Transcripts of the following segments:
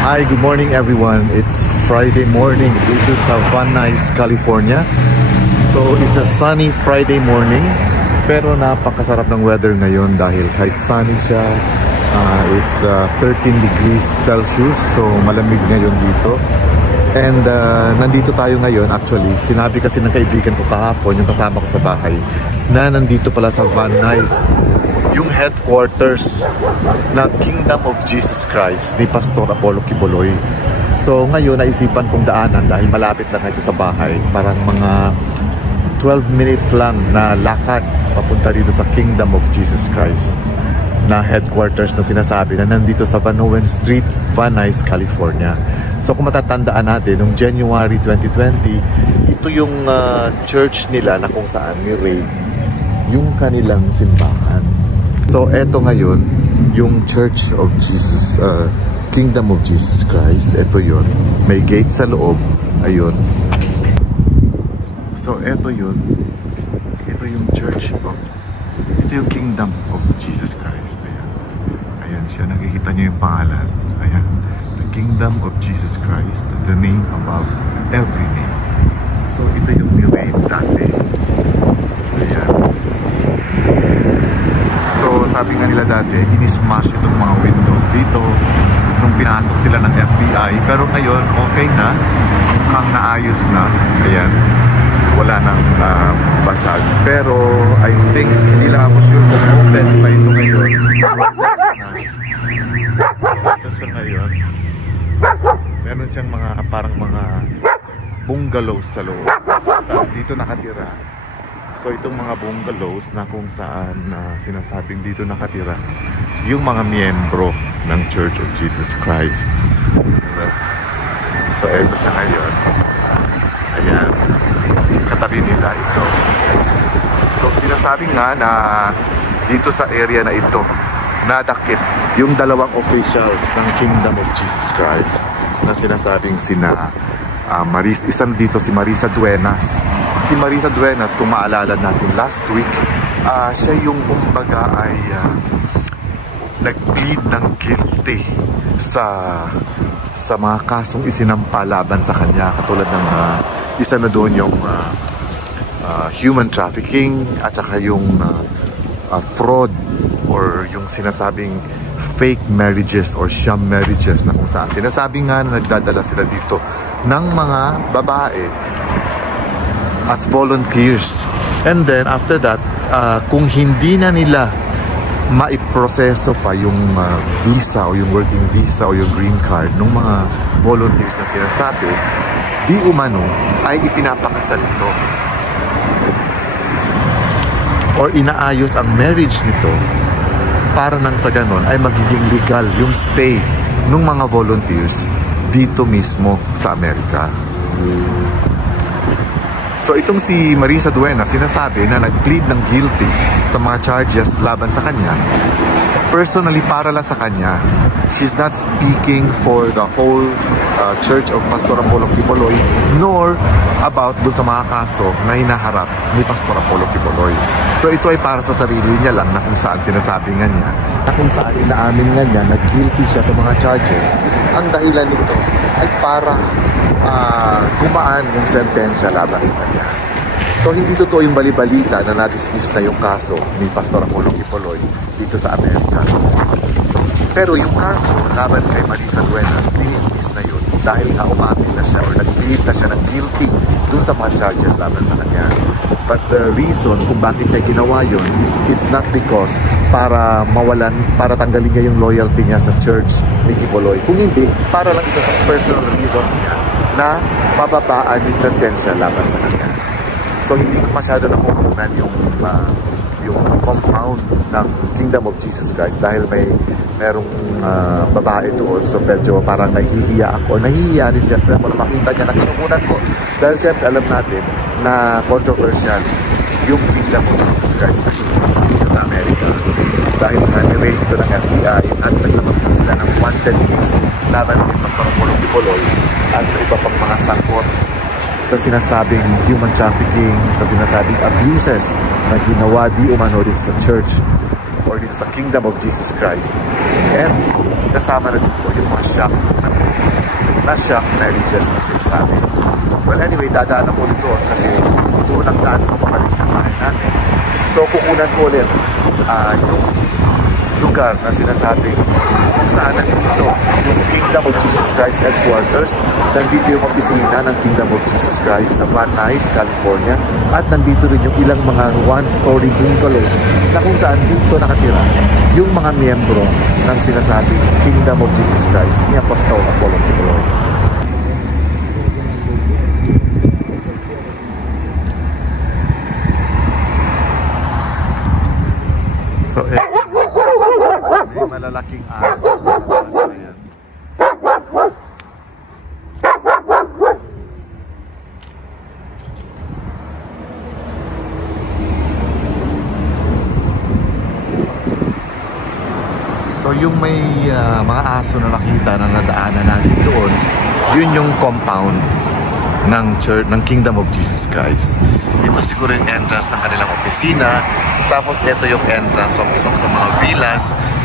Hi, good morning everyone. It's Friday morning dito sa Van Nuys, California. So it's a sunny Friday morning, pero napakasarap ng weather ngayon dahil kahit sunny siya, it's 13 degrees Celsius, so malamig ngayon dito. And nandito tayo ngayon. Actually, sinabi kasi ng kaibigan ko kahapon, yung kasama ko sa bahay, na nandito pala sa Van Nuys, yung headquarters ng Kingdom of Jesus Christ ni Pastor Apollo Quiboloy. So ngayon naisipan kong daanan dahil malapit lang ito sa bahay, parang mga 12 minutes lang na lakad papunta dito sa Kingdom of Jesus Christ na headquarters na sinasabi na nandito sa Van Owen Street, Van Nuys, California. So kung matatandaan natin, noong January 2020, ito yung church nila na kung saan ni-raid yung kanilang simbahan. So eto ngayon, yung Church of Jesus, Kingdom of Jesus Christ. Eto yun, may gate sa loob. Ayun. So eto yun, ito yung Church of, ito yung Kingdom of Jesus Christ. Ayan, ayan siya, nakikita nyo yung pangalan. Ayan, the Kingdom of Jesus Christ, the name above every name. So ito yung raid dati. Ayan. So sabi nga nila dati, in-smash itong mga windows dito nung pinasok sila ng FBI. Pero ngayon, okay na. Ang naayos na. Ayan. Wala nang basag. Pero I think, hindi lang ako sure kung open pa ito ngayon. Ito siya ngayon. Meron siyang mga, parang mga bungalows sa loob. Saan dito nakatira. So itong mga bungalows na kung saan sinasabing dito nakatira yung mga miyembro ng Church of Jesus Christ. So eto siya ngayon. Ayan. Katabi nila ito. So sinasabi nga na dito sa area na ito nadakip yung dalawang officials ng Kingdom of Jesus Christ na sinasabing sina isang dito si Marisa Duenas. Si Marisa Duenas, kung maalala natin last week, siya yung kumbaga ay nag-plead ng guilty sa mga kasong isinampa laban sa kanya, katulad ng isa na doon yung human trafficking at saka yung fraud or yung sinasabing fake marriages or sham marriages na kung saan sinasabi nga na nagdadala sila dito ng mga babae as volunteers. And then after that, kung hindi na nila maiproseso pa yung visa o yung working visa o yung green card ng mga volunteers na sinasabi, di umano ay ipinapakasal ito or inaayos ang marriage nito para nang sa ganon ay magiging legal yung stay ng mga volunteers dito mismo sa Amerika. So itong si Marisa Duenas, sinasabi na nag-plead ng guilty sa mga charges laban sa kanya. Personally, para lang sa kanya, she's not speaking for the whole Church of Pastor Apollo Quiboloy, nor about doon sa mga kaso na hinaharap ni Pastor Apollo Quiboloy. So ito ay para sa sarili niya lang na kung saan sinasabi nga niya, na kung saan inaamin nga niya na guilty siya sa mga charges. Ang dahilan nito ay para gumaan yung sentensya laban sa kanya. So hindi totoo yung balibalita na na-dismiss na yung kaso ni Pastor Apollo Quiboloy dito sa Amerika. Pero yung kaso laban kay Marisa Duenas, dinismiss na yun dahil nga umamin na siya or nag-plead na siya ng guilty dun sa mga charges laban sa kanya. But the reason kung bakit niya ginawa yun is it's not because para mawalan, para tanggalin niya yung loyalty niya sa church ni Quiboloy. Kung hindi, para lang ito sa personal reasons niya na pababaan yung sentensya laban sa kanya. So hindi ko masyado nakukunan yung compound ng Kingdom of Jesus Christ dahil merong babae doon. So medyo parang nahihiya ako. Nahihiya rin siyempre ako na makita niya na kinukunan ko. Dahil siyempre alam natin na controversial yung Kingdom of Jesus Christ dito sa Amerika. Dahil nga ni-raid ito ng FBI at naglabas na sila ng wanted list laban kay Pastor Apollo Quiboloy at sa iba pang mga sangkot sa sinasabing human trafficking, sa sinasabing abuses na ginawa di umano dito sa church or dito sa Kingdom of Jesus Christ. And kasama na dito yung mga sham na na Shop Marriages na sinasabi. Well, anyway, dadaan ako ulit doon kasi doon ang daan ng pabalik ng bahay natin. So, kukunan ko ulit yung lugar na sinasabing kung saan nandito yung Kingdom of Jesus Christ headquarters. Nandito yung opisina ng Kingdom of Jesus Christ sa Van Nuys, California. At nandito rin yung ilang mga one-story bungalows na kung saan dito nakatira yung mga miyembro ng sinasabing Kingdom of Jesus Christ ni Apostol Apollo Kibuloy. So, may malalaking aso sa labas na yan. So, yung may mga aso na nakita na nadaanan natin doon, yun yung compound ng church, ng Kingdom of Jesus Christ. Ito siguro yung entrance ng kanilang opisina. Tapos ito yung entrance papasok sa mga villas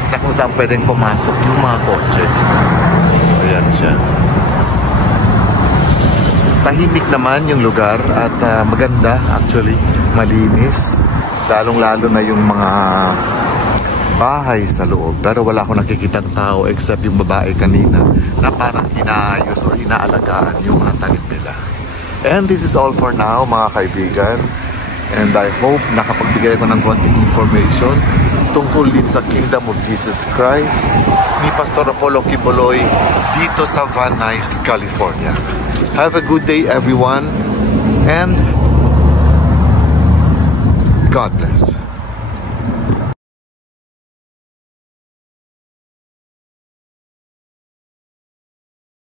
na kung saan pwedeng pumasok yung mga kotse. So ayan siya. Tahimik naman yung lugar at maganda actually, malinis. Lalong-lalo na yung mga bahay sa loob. Pero wala akong nakikitang tao except yung babae kanina na parang inaayos o inaalagaan yung mga tanim nila. And this is all for now mga kaibigan. And I hope nakapagbigay ko ng konting information tungkol din sa Kingdom of Jesus Christ ni Pastor Apollo Kibuloy dito sa Van Nuys, California. Have a good day everyone and God bless.